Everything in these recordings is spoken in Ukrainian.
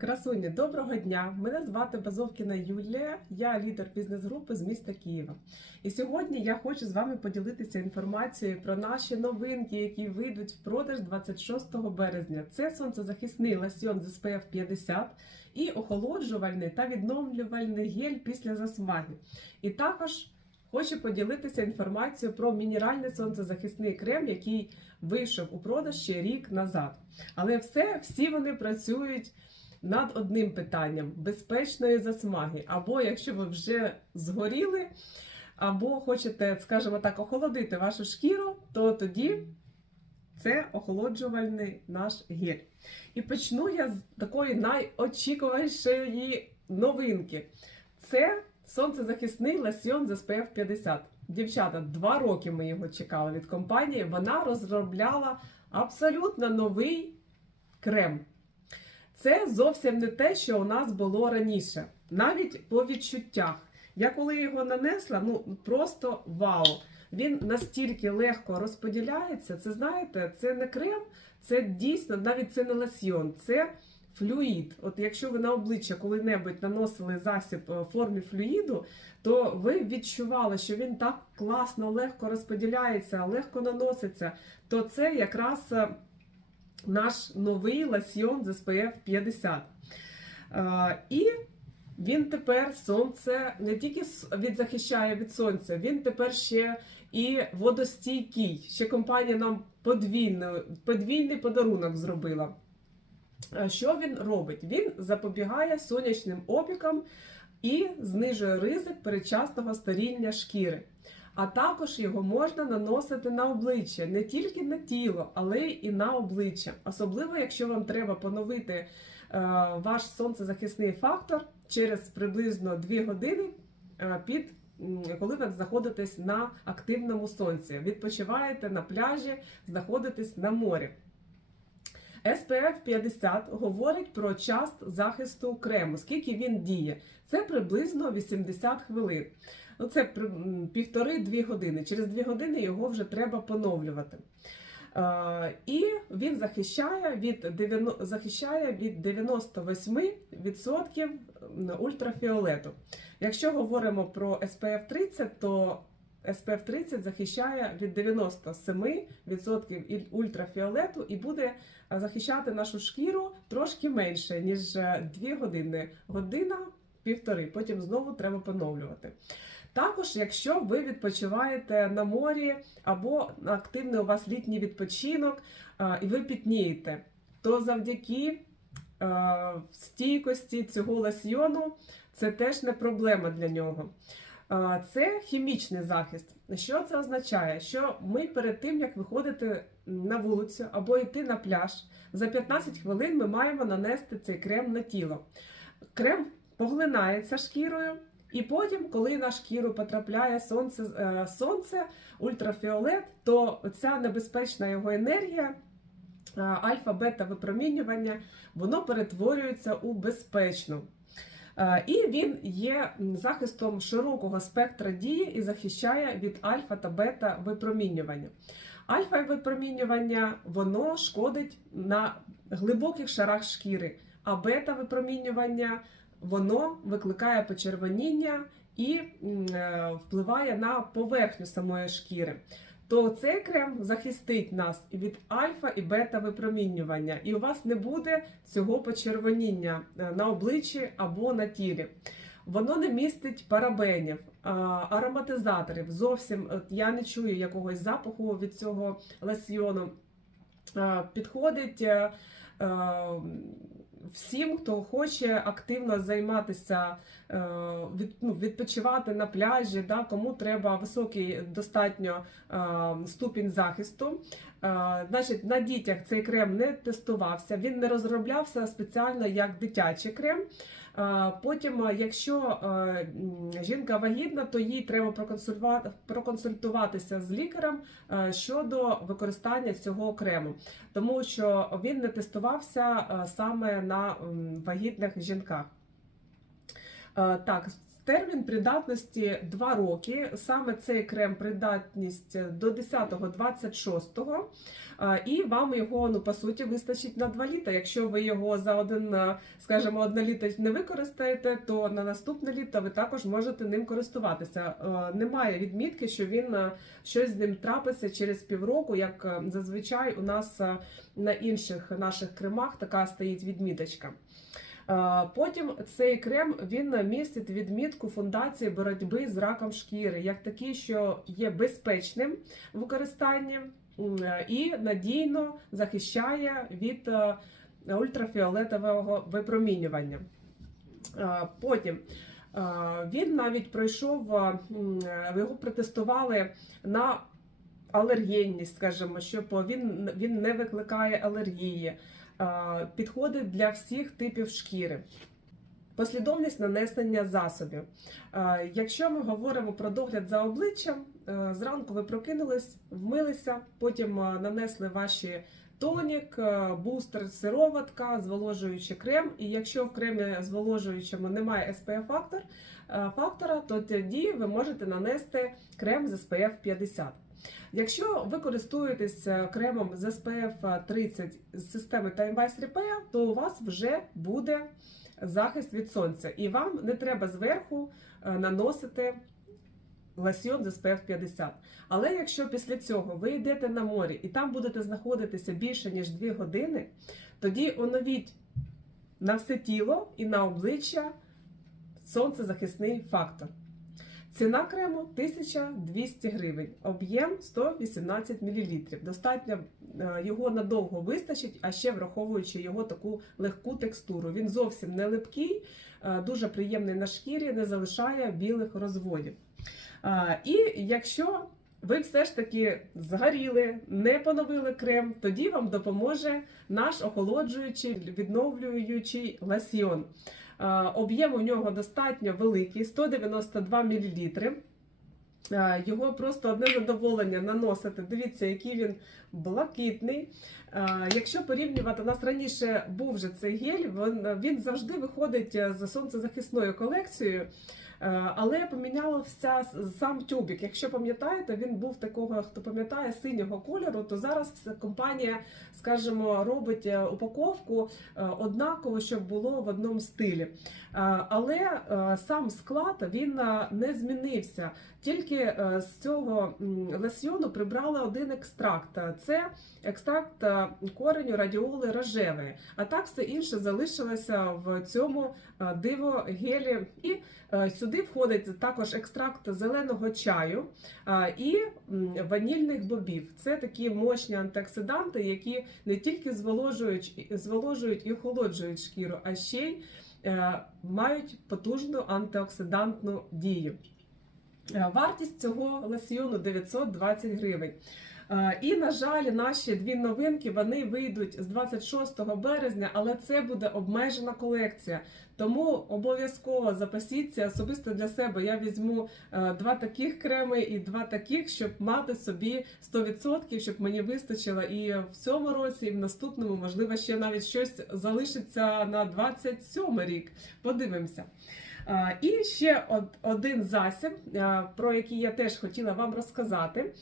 Красуні, доброго дня! Мене звати Базовкіна Юлія, я лідер бізнес-групи з міста Києва. І сьогодні я хочу з вами поділитися інформацією про наші новинки, які вийдуть в продаж 26 березня. Це сонцезахисний лосьйон з SPF 50 і охолоджувальний та відновлювальний гель після засмаги. І також хочу поділитися інформацією про мінеральний сонцезахисний крем, який вийшов у продаж ще рік назад. Але все, всі вони працюють над одним питанням безпечної засмаги. Або якщо ви вже згоріли, або хочете, скажімо так, охолодити вашу шкіру, то тоді це охолоджувальний наш гель. І почну я з такої найочікуванішої новинки. Це сонцезахисний лосьйон з SPF 50. Дівчата, два роки ми його чекали від компанії. Вона розробляла абсолютно новий крем. Це зовсім не те, що у нас було раніше. Навіть по відчуттях. Я коли його нанесла, ну просто вау! Він настільки легко розподіляється. Це знаєте, це не крем, це дійсно, навіть це не лосьйон, це флюїд. От якщо ви на обличчя коли-небудь наносили засіб е, в формі флюїду, то ви відчували, що він так класно, легко розподіляється, легко наноситься, то це якраз. Наш новий лосьйон з SPF 50. І він тепер сонце не тільки с- від захищає від сонця, він тепер ще і водостійкий. Ще компанія нам подвійний, подвійний подарунок зробила. Що він робить? Він запобігає сонячним опікам і знижує ризик передчасного старіння шкіри. А також його можна наносити на обличчя, не тільки на тіло, але й на обличчя. Особливо, якщо вам треба поновити е, ваш сонцезахисний фактор через приблизно 2 години е, під. Коли ви знаходитесь на активному сонці, відпочиваєте на пляжі, знаходитесь на морі. SPF 50 говорить про час захисту крему, скільки він діє. Це приблизно 80 хвилин. Ну, це півтори-дві години. Через дві години його вже треба поновлювати. Е, і він захищає від 90, захищає від 98% ультрафіолету. Якщо говоримо про SPF 30, то SPF 30 захищає від 97% і- ультрафіолету і буде е, захищати нашу шкіру трошки менше, ніж 2 години. Година півтори, потім знову треба поновлювати. Також, якщо ви відпочиваєте на морі або активний у вас літній відпочинок, і ви пітнієте, то завдяки стійкості цього лосьйону це теж не проблема для нього. Це хімічний захист. Що це означає? Що ми перед тим, як виходити на вулицю або йти на пляж, за 15 хвилин ми маємо нанести цей крем на тіло. Крем поглинається шкірою, і потім, коли на шкіру потрапляє сонце, е, сонце ультрафіолет, то ця небезпечна його енергія, е, альфа-бета випромінювання, воно перетворюється у безпечну. Е, І він є захистом широкого спектра дії і захищає від альфа та бета випромінювання. Альфа випромінювання воно шкодить на глибоких шарах шкіри, а бета випромінювання воно викликає почервоніння і е, впливає на поверхню самої шкіри. То цей крем захистить нас від альфа і бета випромінювання, і у вас не буде цього почервоніння е, на обличчі або на тілі. Воно не містить парабенів, ароматизаторів. Зовсім я не чую якогось запаху від цього лосьйону. Підходить е, е, всім, хто хоче активно займатися, е, від, ну, відпочивати на пляжі, да, кому треба високий достатньо е, ступінь захисту. Е, Значить, на дітях цей крем не тестувався, він не розроблявся спеціально як дитячий крем. Потім, е, якщо е, жінка вагітна, то їй треба проконсультуватися з лікарем е, щодо використання цього крему, тому що він не тестувався саме на вагітних жінках. Так, термін придатності 2 роки. Саме цей крем придатність до 10-26. Е, І вам його, ну по суті, вистачить на 2 літа. Якщо ви його за один, е, скажімо, одне літо не використаєте, то на наступне літо ви також можете ним користуватися. Е, Немає відмітки, що він е, щось з ним трапиться через півроку, як зазвичай у нас на інших наших кремах така стоїть відміточка. Е, Потім цей крем він містить відмітку фундації боротьби з раком шкіри, як такий, що є безпечним в використанні е, і надійно захищає від е, ультрафіолетового випромінювання. Потім він навіть пройшов, його протестували на алергенність, скажімо, що він, він не викликає алергії, підходить для всіх типів шкіри. Послідовність нанесення засобів. Якщо ми говоримо про догляд за обличчям, е, зранку ви прокинулись, вмилися, потім е, нанесли ваші тонік, е, бустер, сироватка, зволожуючий крем. І якщо в кремі зволожуючому немає SPF фактора, то тоді ви можете нанести крем з SPF 50. Якщо ви користуєтесь кремом з SPF 30 з системи Time Wise Repair, то у вас вже буде захист від сонця, і вам не треба зверху е, наносити лосьйон з SPF 50. Але якщо після цього ви йдете на морі і там будете знаходитися більше ніж 2 години, тоді оновіть на все тіло і на обличчя сонцезахисний фактор. Ціна крему 1200 гривень, об'єм 118 мл. Достатньо е, його надовго вистачить, а ще враховуючи його таку легку текстуру. Він зовсім не липкий, е, дуже приємний на шкірі, не залишає білих розводів. І якщо ви все ж таки згоріли, не поновили крем, тоді вам допоможе наш охолоджуючий відновлюючий лосьйон. А, Об'єм у нього достатньо великий 192 мл. Його просто одне задоволення наносити. Дивіться, який він блакитний. Якщо порівнювати, у нас раніше був вже цей гель, він завжди виходить з сонцезахисною колекцією. Е, Але помінявся сам тюбик. Якщо пам'ятаєте, він був такого, хто пам'ятає синього кольору, то зараз компанія, скажімо, робить е, упаковку е, однаково, щоб було в одному стилі. Але сам склад він не змінився. Тільки з цього м, лосьйону прибрали один екстракт. Це екстракт кореню радіоли рожевої. А так все інше залишилося в цьому е, диво гелі. І Е, Сюди входить також екстракт зеленого чаю і ванільних бобів. Це такі мощні антиоксиданти, які не тільки зволожують, зволожують і охолоджують шкіру, а ще й е, мають потужну антиоксидантну дію. Е, Вартість цього лосьйону 920 гривень. Е, І, на жаль, наші дві новинки вони вийдуть з 26 березня, але це буде обмежена колекція. Тому обов'язково запасіться особисто для себе. Я візьму е, два таких креми і два таких, щоб мати собі 100%, щоб мені вистачило і в цьому році, і в наступному, можливо, ще навіть щось залишиться на 27 рік. Подивимося. І ще один засіб, про який я теж хотіла вам розказати,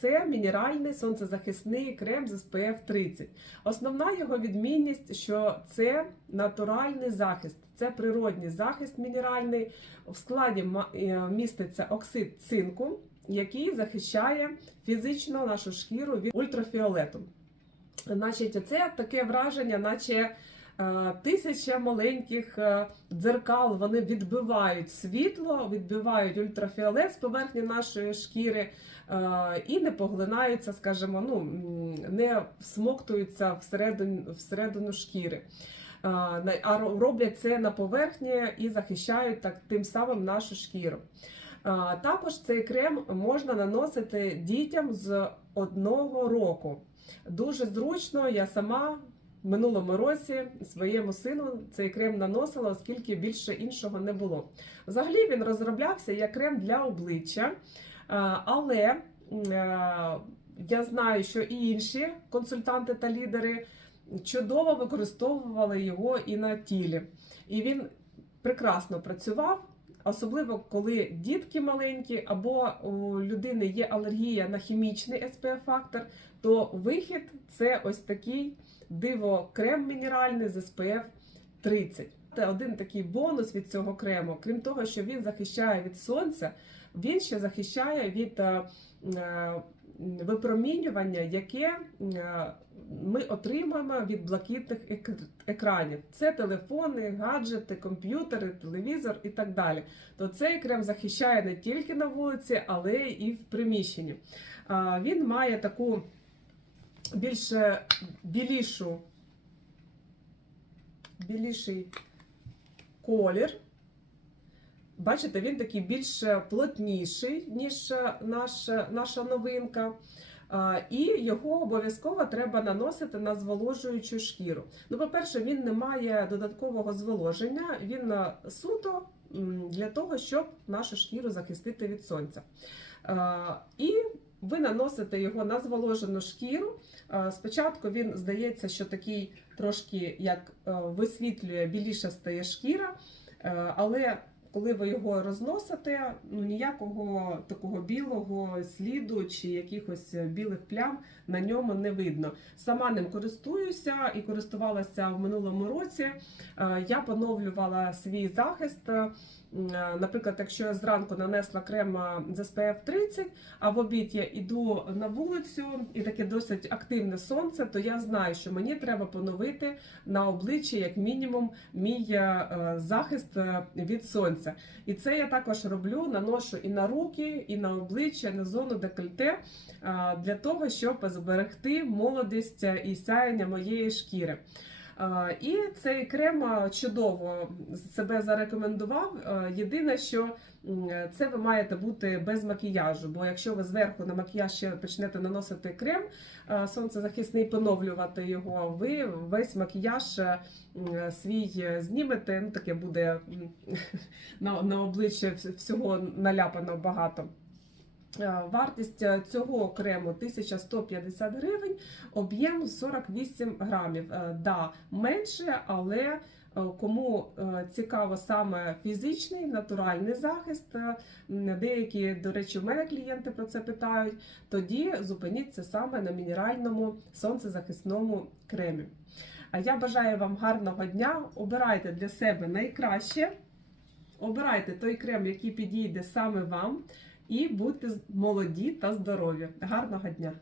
це мінеральний сонцезахисний крем з SPF 30. Основна його відмінність, що це натуральний захист, це природній захист мінеральний. В складі е, міститься оксид цинку, який захищає фізично нашу шкіру від ультрафіолету. Значить, це таке враження, наче тисяча маленьких е, дзеркал вони відбивають світло, відбивають ультрафіолет з поверхні нашої шкіри е, і не поглинаються, скажімо, ну, не всмоктуються всередину, всередину шкіри. Е, А роблять це на поверхні і захищають так тим самим нашу шкіру. Також цей крем можна наносити дітям з одного року. Дуже зручно, я сама минулому році своєму сину цей крем наносила, оскільки більше іншого не було. Взагалі він розроблявся як крем для обличчя, але е, я знаю, що і інші консультанти та лідери чудово використовували його і на тілі. І він прекрасно працював. Особливо коли дітки маленькі, або у людини є алергія на хімічний СПФ-фактор, то вихід це ось такий диво-крем мінеральний з SPF 30. Це один такий бонус від цього крему, крім того, що він захищає від сонця, він ще захищає від е, е, випромінювання, яке е, ми отримаємо від блакитних екранів. Це телефони, гаджети, комп'ютери, телевізор і так далі. То цей крем захищає не тільки на вулиці, але і в приміщенні. Він має таку більш білішу, біліший колір. Бачите, він такий більш плотніший, ніж наш, наша новинка. І його обов'язково треба наносити на зволожуючу шкіру. Ну, по-перше, він не має додаткового зволоження, він суто для того, щоб нашу шкіру захистити від сонця. І ви наносите його на зволожену шкіру. Спочатку він здається, що такий трошки як е, висвітлює біліша стає шкіра, е, але коли ви його розносите, ну ніякого такого білого сліду чи якихось білих плям на ньому не видно. Сама ним користуюся і користувалася в минулому році. Е, Я поновлювала свій захист. Е, Наприклад, якщо я зранку нанесла крем е, з SPF 30, а в обід я йду на вулицю і таке досить активне сонце, то я знаю, що мені треба поновити на обличчі як мінімум мій е, захист від сонця. І це я також роблю, наношу і на руки, і на обличчя, і на зону декольте для того, щоб зберегти молодість і сяєння моєї шкіри. Е, І цей крем е, чудово себе зарекомендував. Е, Єдине, що це ви маєте бути без макіяжу, бо якщо ви зверху на макіяж ще почнете наносити крем сонцезахисний, поновлювати його, ви весь макіяж свій знімете. Ну таке буде на обличчя всього наляпано багато. Е, Вартість е, цього крему 1150 гривень, об'єм 48 грамів. Е, Да, менше, але кому цікаво саме фізичний натуральний захист, деякі, до речі, в мене клієнти про це питають, тоді зупиніться саме на мінеральному сонцезахисному кремі. А я бажаю вам гарного дня. Обирайте для себе найкраще. Обирайте той крем, який підійде саме вам, і будьте молоді та здорові. Гарного дня!